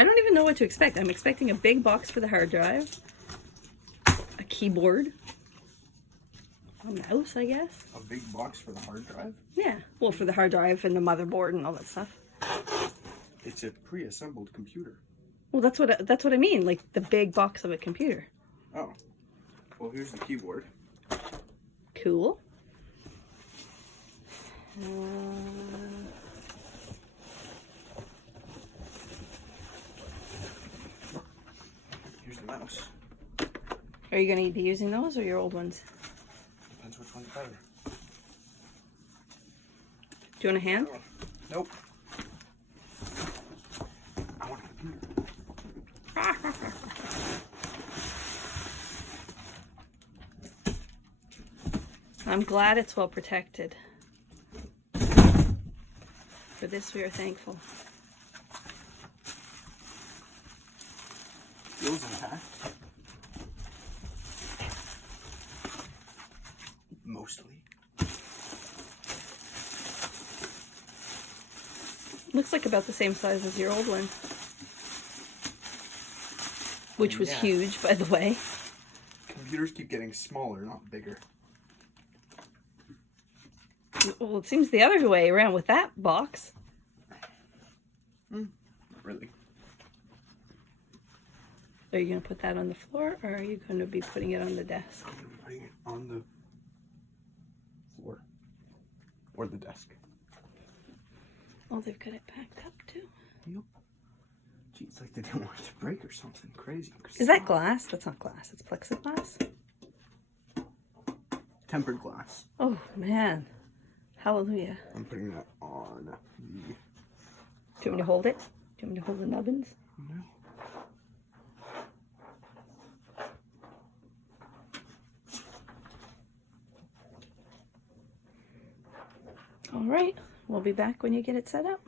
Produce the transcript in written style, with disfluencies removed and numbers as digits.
I don't even know what to expect. I'm expecting a big box for the hard drive, a keyboard, a mouse, I guess. A big box for the hard drive? Yeah, well, for the hard drive and the motherboard and all that stuff. It's a pre-assembled computer. Well, that's what I mean, like the big box of a computer. Oh. Well, here's the keyboard. Cool. Here's the mouse. Are you going to be using those or your old ones? Depends which one's better. Do you want a hand? Nope. I want a computer. I'm glad it's well protected. For this we are thankful. Feels intact. Mostly. Looks like about the same size as your old one. Which was huge, by the way. Computers keep getting smaller, not bigger. Well, it seems the other way around with that box. Not really. Are you going to put that on the floor, or are you going to be putting it on the desk? I'm going to be putting it on the floor. Or the desk. Oh, they've got it packed up, too. Yep. Gee, it's like they didn't want it to break or something crazy. Is that glass? That's not glass. It's plexiglass. Tempered glass. Oh, man. Hallelujah. I'm putting that on the... Do you want me to hold it? Do you want me to hold the nubbins? No. All right. We'll be back when you get it set up.